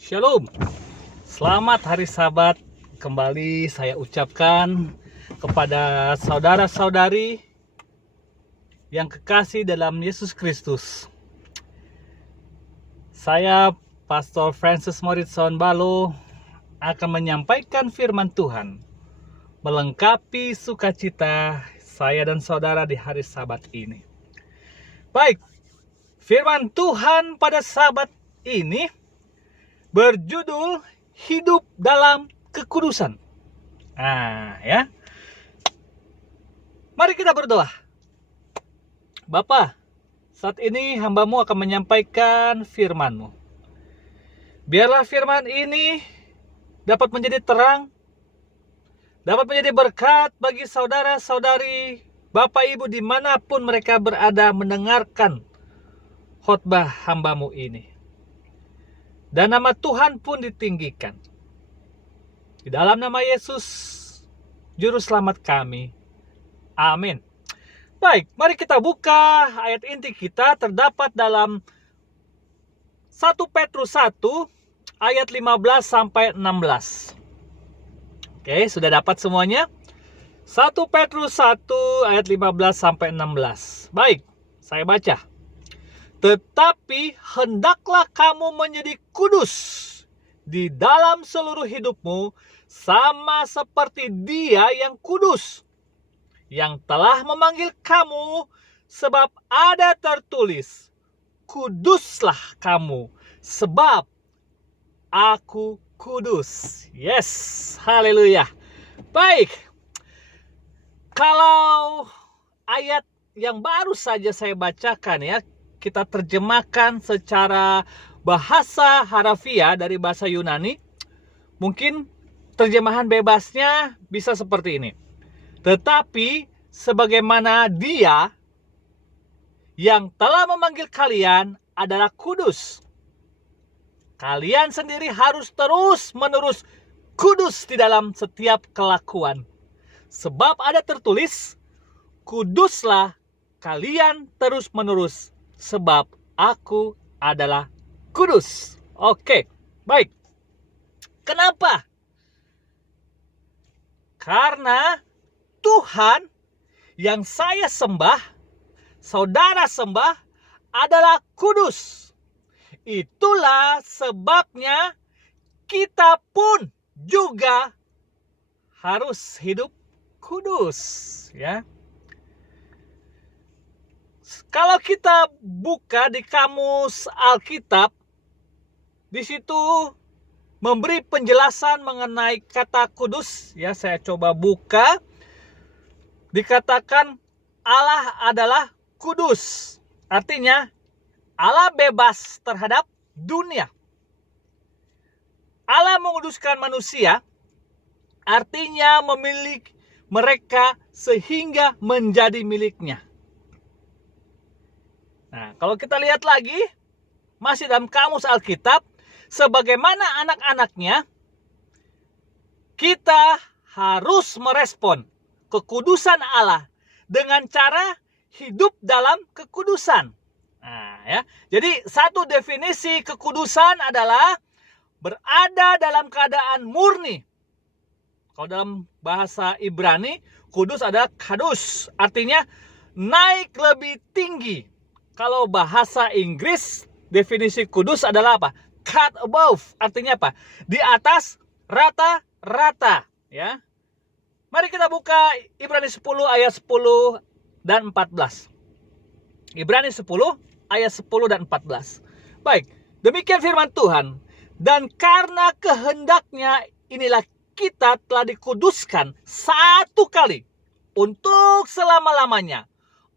Shalom, selamat hari Sabat. Kembali saya ucapkan kepada saudara-saudari yang kekasih dalam Yesus Kristus. Saya Pastor Francis Morrison Balo akan menyampaikan firman Tuhan, melengkapi sukacita saya dan saudara di hari Sabat ini. Baik, firman Tuhan pada Sabat ini berjudul hidup dalam kekudusan. Ya. Mari kita berdoa. Bapa, saat ini hamba-Mu akan menyampaikan firman-Mu. Biarlah firman ini dapat menjadi terang, dapat menjadi berkat bagi saudara-saudari, Bapak Ibu dimanapun mereka berada mendengarkan khotbah hamba-Mu ini. Dan nama Tuhan pun ditinggikan. Di dalam nama Yesus, Juru Selamat kami. Amin. Baik, mari kita buka ayat inti kita terdapat dalam 1 Petrus 1 ayat 15 sampai 16. Oke, sudah dapat semuanya? 1 Petrus 1 ayat 15 sampai 16. Baik, saya baca. Tetapi hendaklah kamu menjadi kudus di dalam seluruh hidupmu, sama seperti Dia yang kudus, yang telah memanggil kamu, sebab ada tertulis, kuduslah kamu, sebab aku kudus. Yes, haleluya. Baik, kalau ayat yang baru saja saya bacakan ya, kita terjemahkan secara bahasa harafiah dari bahasa Yunani. Mungkin terjemahan bebasnya bisa seperti ini. Tetapi sebagaimana Dia yang telah memanggil kalian adalah kudus, kalian sendiri harus terus-menerus kudus di dalam setiap kelakuan. Sebab ada tertulis, kuduslah kalian terus-menerus, sebab aku adalah kudus. Oke, baik. Kenapa? Karena Tuhan yang saya sembah, saudara sembah, adalah kudus. Itulah sebabnya kita pun juga harus hidup kudus, ya. Kalau kita buka di kamus Alkitab, di situ memberi penjelasan mengenai kata kudus. Ya, saya coba buka. Dikatakan Allah adalah kudus. Artinya Allah bebas terhadap dunia. Allah menguduskan manusia, artinya memiliki mereka sehingga menjadi miliknya. Nah, kalau kita lihat lagi, masih dalam kamus Alkitab, sebagaimana anak-anaknya, kita harus merespon kekudusan Allah dengan cara hidup dalam kekudusan. Nah, ya. Jadi satu definisi kekudusan adalah berada dalam keadaan murni. Kalau dalam bahasa Ibrani, kudus adalah kadus, artinya naik lebih tinggi. Kalau bahasa Inggris, definisi kudus adalah apa? Cut above, artinya apa? Di atas rata-rata, ya. Mari kita buka Ibrani 10 ayat 10 dan 14. Ibrani 10 ayat 10 dan 14. Baik, demikian firman Tuhan. Dan karena kehendaknya inilah kita telah dikuduskan satu kali untuk selama-lamanya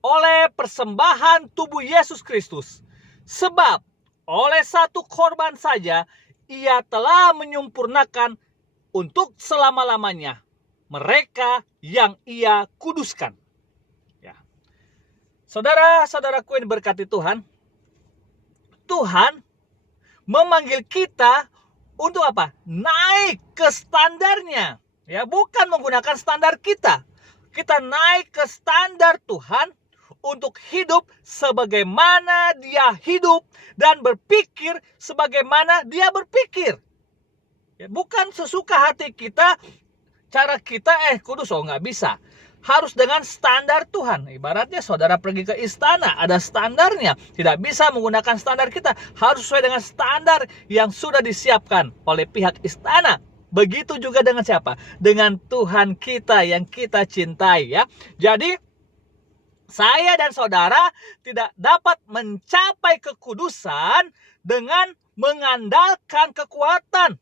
oleh persembahan tubuh Yesus Kristus. Sebab oleh satu korban saja Ia telah menyempurnakan untuk selama-lamanya mereka yang Ia kuduskan. Ya. Saudara-saudaraku yang diberkati Tuhan, Tuhan memanggil kita untuk apa? Naik ke standarnya. Ya, bukan menggunakan standar kita. Kita naik ke standar Tuhan untuk hidup sebagaimana dia hidup dan berpikir sebagaimana dia berpikir. Ya, bukan sesuka hati kita, cara kita kudus, nggak bisa. Harus dengan standar Tuhan. Ibaratnya saudara pergi ke istana, ada standarnya. Tidak bisa menggunakan standar kita. Harus sesuai dengan standar yang sudah disiapkan oleh pihak istana. Begitu juga dengan siapa? Dengan Tuhan kita yang kita cintai, ya. Jadi saya dan saudara tidak dapat mencapai kekudusan dengan mengandalkan kekuatan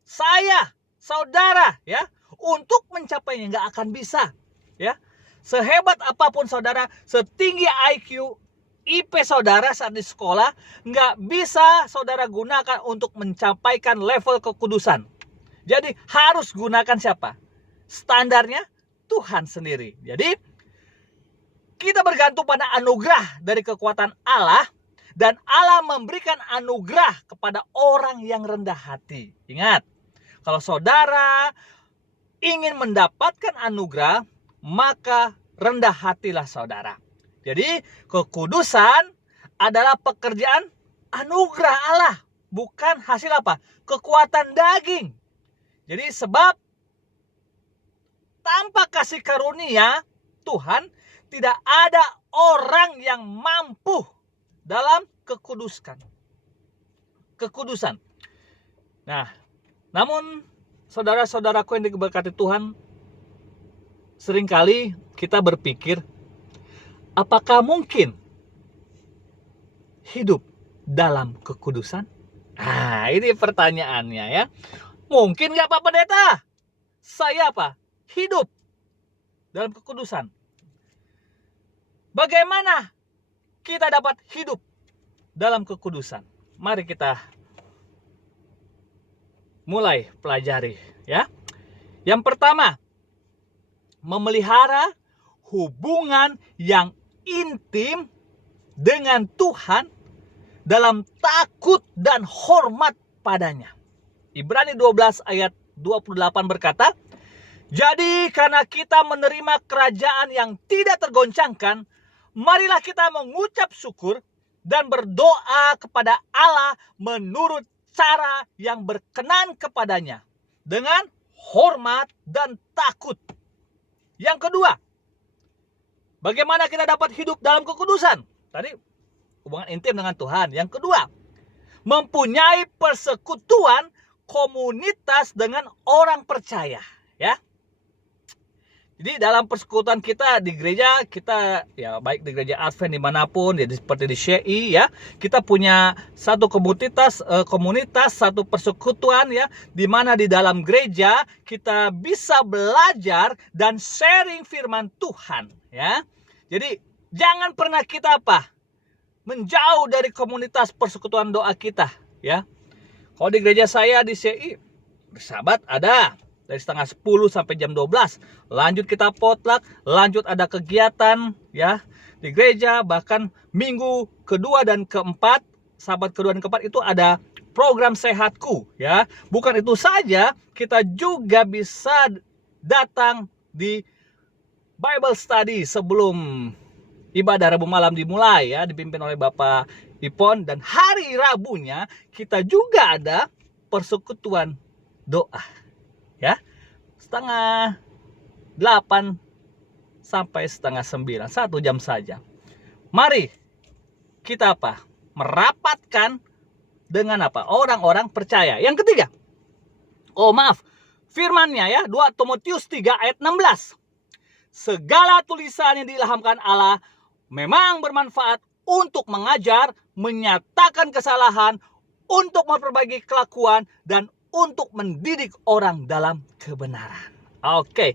saya, saudara, ya. Untuk mencapainya nggak akan bisa, ya. Sehebat apapun saudara, setinggi IQ, IP saudara saat di sekolah, nggak bisa saudara gunakan untuk mencapaikan level kekudusan. Jadi harus gunakan siapa? Standarnya Tuhan sendiri. Jadi kita bergantung pada anugerah dari kekuatan Allah, dan Allah memberikan anugerah kepada orang yang rendah hati. Ingat, kalau saudara ingin mendapatkan anugerah, maka rendah hatilah saudara. Jadi kekudusan adalah pekerjaan anugerah Allah, bukan hasil apa? Kekuatan daging. Jadi sebab tanpa kasih karunia Tuhan, tidak ada orang yang mampu dalam kekudusan. Nah, namun saudara-saudaraku yang diberkati Tuhan, seringkali kita berpikir, apakah mungkin hidup dalam kekudusan? Nah, ini pertanyaannya, ya. Mungkin nggak Pak Pendeta? Saya hidup dalam kekudusan. Bagaimana kita dapat hidup dalam kekudusan? Mari kita mulai pelajari, ya. Yang pertama, memelihara hubungan yang intim dengan Tuhan dalam takut dan hormat padanya. Ibrani 12 ayat 28 berkata, jadi karena kita menerima kerajaan yang tidak tergoncangkan, marilah kita mengucap syukur dan berdoa kepada Allah menurut cara yang berkenan kepadanya, dengan hormat dan takut. Yang kedua, bagaimana kita dapat hidup dalam kekudusan? Tadi hubungan intim dengan Tuhan. Yang kedua, mempunyai persekutuan komunitas dengan orang percaya, ya. Jadi dalam persekutuan kita di gereja, kita ya baik di gereja Advent dimanapun, ya seperti di CI, ya, kita punya satu komunitas, satu persekutuan, ya, di mana di dalam gereja kita bisa belajar dan sharing firman Tuhan, ya. Jadi jangan pernah kita menjauh dari komunitas persekutuan doa kita, ya. Kalau di gereja saya di CI, bersahabat ada dari setengah 10 sampai jam 12. Lanjut kita potluck, lanjut ada kegiatan, ya, di gereja. Bahkan minggu kedua dan keempat, sahabat kedua dan keempat itu ada program sehatku, ya. Bukan itu saja, kita juga bisa datang di Bible study sebelum ibadah Rabu malam dimulai, ya, dipimpin oleh Bapak Ipon. Dan hari Rabunya kita juga ada persekutuan doa, ya, setengah 8 sampai setengah 9, 1 jam saja. Mari kita merapatkan dengan orang-orang percaya. Yang ketiga, firmannya, ya, 2 Timotius 3 ayat 16. Segala tulisan yang diilhamkan Allah memang bermanfaat untuk mengajar, menyatakan kesalahan, untuk memperbaiki kelakuan, dan untuk mendidik orang dalam kebenaran. Oke.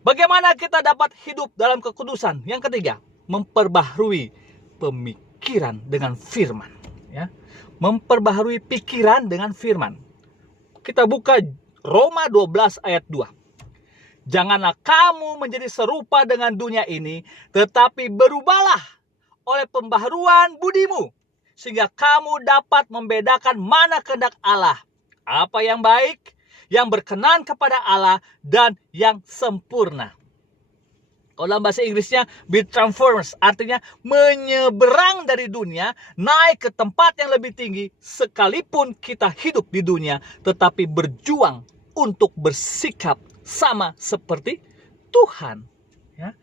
Bagaimana kita dapat hidup dalam kekudusan? Yang ketiga, memperbaharui pemikiran dengan firman, ya. Memperbaharui pikiran dengan firman. Kita buka Roma 12 ayat 2. Janganlah kamu menjadi serupa dengan dunia ini, tetapi berubahlah oleh pembaharuan budimu, sehingga kamu dapat membedakan mana kehendak Allah, apa yang baik, yang berkenan kepada Allah, dan yang sempurna. Kalau dalam bahasa Inggrisnya be transformed, artinya menyeberang dari dunia, naik ke tempat yang lebih tinggi, sekalipun kita hidup di dunia, tetapi berjuang untuk bersikap sama seperti Tuhan. Ya.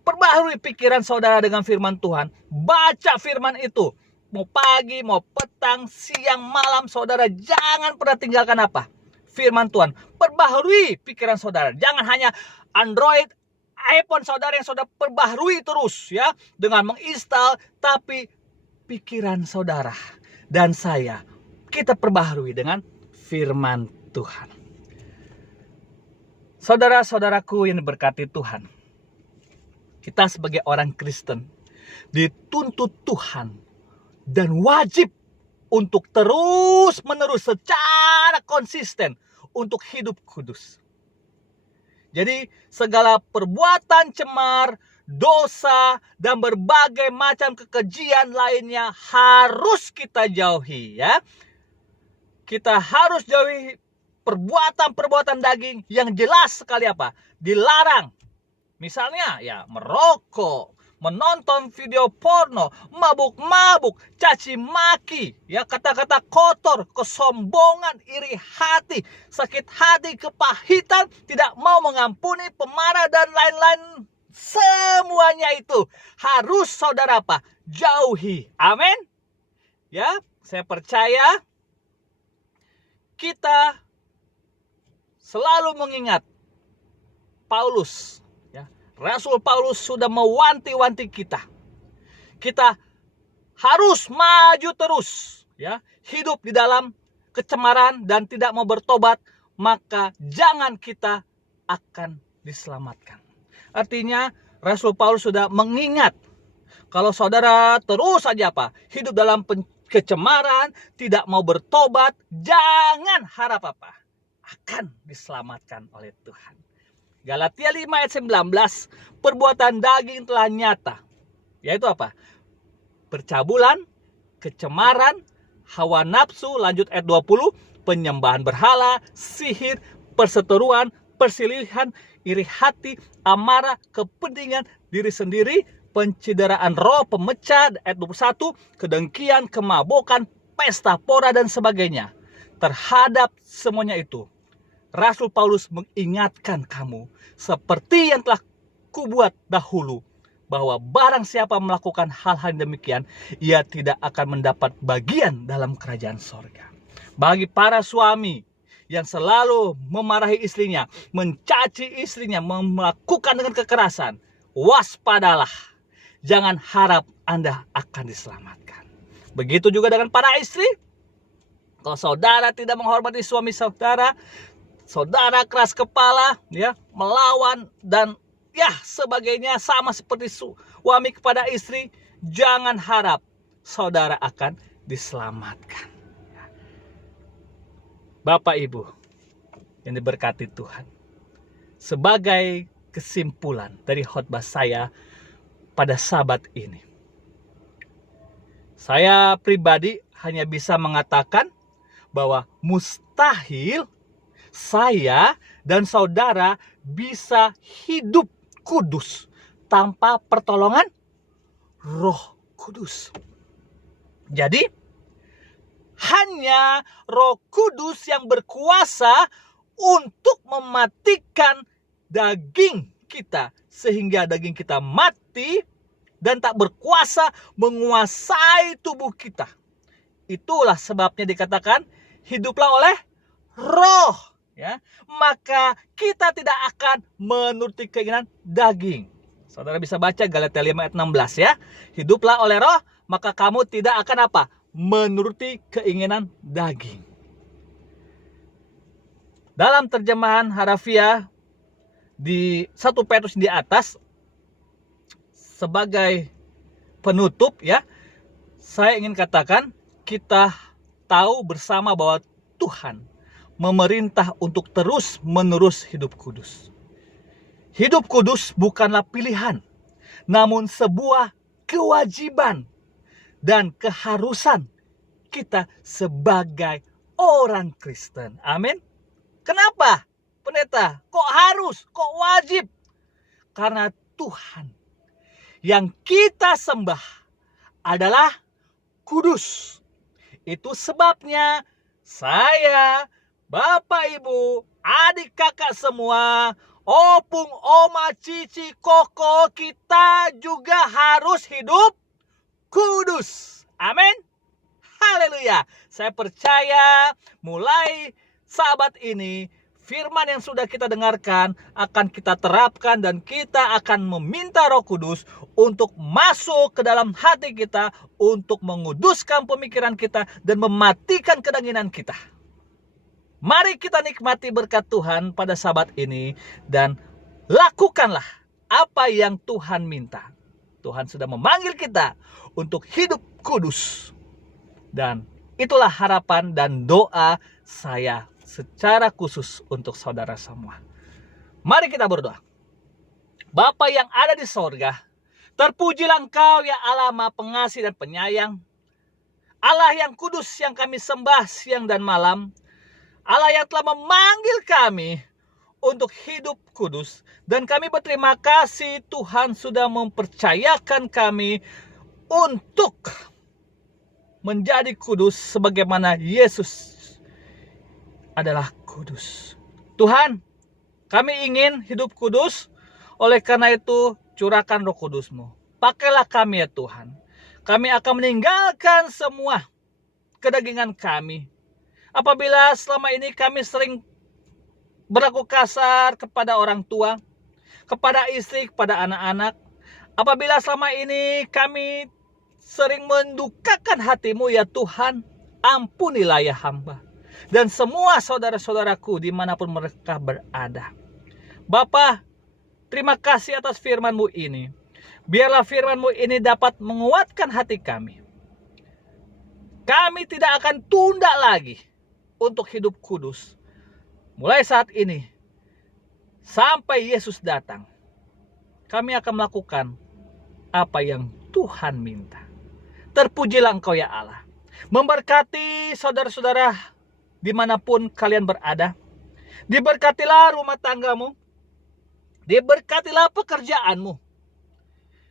Perbaharui pikiran saudara dengan firman Tuhan. Baca firman itu. Mau pagi, mau petang, siang, malam, saudara jangan pernah tinggalkan apa? Firman Tuhan. Perbaharui pikiran saudara. Jangan hanya Android, iPhone saudara yang saudara perbaharui terus ya dengan menginstal, tapi pikiran saudara dan saya kita perbaharui dengan firman Tuhan. Saudara-saudaraku yang diberkati Tuhan, kita sebagai orang Kristen dituntut Tuhan dan wajib untuk terus-menerus secara konsisten untuk hidup kudus. Jadi segala perbuatan cemar, dosa, dan berbagai macam kekejian lainnya harus kita jauhi ya. Kita harus jauhi perbuatan-perbuatan daging yang jelas sekali apa? Dilarang. Misalnya ya merokok, menonton video porno, mabuk-mabuk, caci maki, ya kata-kata kotor, kesombongan, iri hati, sakit hati, kepahitan, tidak mau mengampuni, pemarah dan lain-lain. Semuanya itu harus saudara apa? Jauhi. Amin. Ya, saya percaya kita selalu mengingat Paulus. Rasul Paulus sudah mewanti-wanti kita. Kita harus maju terus, ya, hidup di dalam kecemaran dan tidak mau bertobat, maka jangan kita akan diselamatkan. Artinya Rasul Paulus sudah mengingat kalau saudara terus saja apa? Hidup dalam kecemaran, tidak mau bertobat, jangan harap apa? Akan diselamatkan oleh Tuhan. Galatia 5 ayat 19, perbuatan daging telah nyata. Yaitu apa? Percabulan, kecemaran, hawa nafsu, lanjut ayat 20, penyembahan berhala, sihir, perseteruan, perselisihan, iri hati, amarah, kepentingan diri sendiri, pencideraan roh, pemecah, ayat 21, kedengkian, kemabukan, pesta pora dan sebagainya. Terhadap semuanya itu, Rasul Paulus mengingatkan kamu seperti yang telah kubuat dahulu, bahwa barang siapa melakukan hal-hal demikian, ia tidak akan mendapat bagian dalam kerajaan sorga. Bagi para suami yang selalu memarahi istrinya, mencaci istrinya, melakukan dengan kekerasan, waspadalah. Jangan harap Anda akan diselamatkan. Begitu juga dengan para istri. Kalau saudara tidak menghormati suami saudara, saudara keras kepala, ya, melawan dan ya sebagainya, sama seperti suami kepada istri, jangan harap saudara akan diselamatkan. Bapak Ibu yang diberkati Tuhan, sebagai kesimpulan dari khotbah saya pada Sabat ini, saya pribadi hanya bisa mengatakan bahwa mustahil saya dan saudara bisa hidup kudus tanpa pertolongan Roh Kudus. Jadi hanya Roh Kudus yang berkuasa untuk mematikan daging kita sehingga daging kita mati dan tak berkuasa menguasai tubuh kita. Itulah sebabnya dikatakan hiduplah oleh Roh. Ya, maka kita tidak akan menuruti keinginan daging. Saudara bisa baca Galatia 5 ayat 16 ya. Hiduplah oleh Roh, maka kamu tidak akan apa? Menuruti keinginan daging. Dalam terjemahan harafiah di 1 Petrus di atas, sebagai penutup ya, saya ingin katakan kita tahu bersama bahwa Tuhan memerintah untuk terus-menerus hidup kudus. Hidup kudus bukanlah pilihan, namun sebuah kewajiban dan keharusan kita sebagai orang Kristen. Amin. Kenapa? Pendeta, kok harus? Kok wajib? Karena Tuhan yang kita sembah adalah kudus. Itu sebabnya saya, Bapak, Ibu, adik, kakak semua, opung, oma, cici, koko, kita juga harus hidup kudus. Amin. Haleluya. Saya percaya mulai sahabat ini, firman yang sudah kita dengarkan akan kita terapkan dan kita akan meminta Roh Kudus untuk masuk ke dalam hati kita, untuk menguduskan pemikiran kita dan mematikan kedanginan kita. Mari kita nikmati berkat Tuhan pada sahabat ini dan lakukanlah apa yang Tuhan minta. Tuhan sudah memanggil kita untuk hidup kudus. Dan itulah harapan dan doa saya secara khusus untuk saudara semua. Mari kita berdoa. Bapa yang ada di sorga, terpujilah Engkau ya Allah Maha Pengasih dan Penyayang. Allah yang kudus yang kami sembah siang dan malam. Allah yang telah memanggil kami untuk hidup kudus. Dan kami berterima kasih Tuhan sudah mempercayakan kami untuk menjadi kudus sebagaimana Yesus adalah kudus. Tuhan, kami ingin hidup kudus, oleh karena itu curahkan Roh Kudus-Mu. Pakailah kami ya Tuhan. Kami akan meninggalkan semua kedagingan kami. Apabila selama ini kami sering berlaku kasar kepada orang tua, kepada istri, kepada anak-anak. Apabila selama ini kami sering mendukakan hati-Mu ya Tuhan, ampunilah ya hamba. Dan semua saudara-saudaraku dimanapun mereka berada. Bapa, terima kasih atas firman-Mu ini. Biarlah firman-Mu ini dapat menguatkan hati kami. Kami tidak akan tunda lagi untuk hidup kudus. Mulai saat ini, sampai Yesus datang, kami akan melakukan apa yang Tuhan minta. Terpujilah Engkau ya Allah. Memberkati saudara-saudara dimanapun kalian berada. Diberkatilah rumah tanggamu. Diberkatilah pekerjaanmu.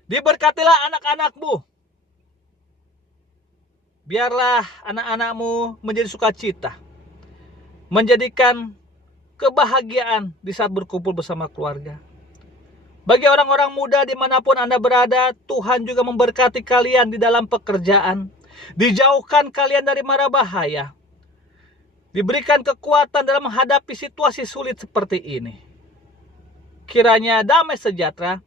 Diberkatilah anak-anakmu. Biarlah anak-anakmu menjadi sukacita. Menjadikan kebahagiaan di saat berkumpul bersama keluarga. Bagi orang-orang muda dimanapun Anda berada, Tuhan juga memberkati kalian di dalam pekerjaan. Dijauhkan kalian dari mara bahaya. Diberikan kekuatan dalam menghadapi situasi sulit seperti ini. Kiranya damai sejahtera,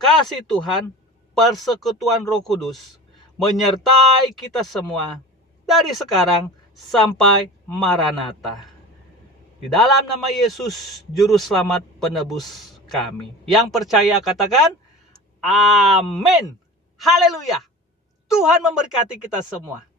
kasih Tuhan, persekutuan Roh Kudus menyertai kita semua dari sekarang sampai Maranatha. Di dalam nama Yesus, Juru Selamat Penebus kami. Yang percaya katakan, amin. Haleluya. Tuhan memberkati kita semua.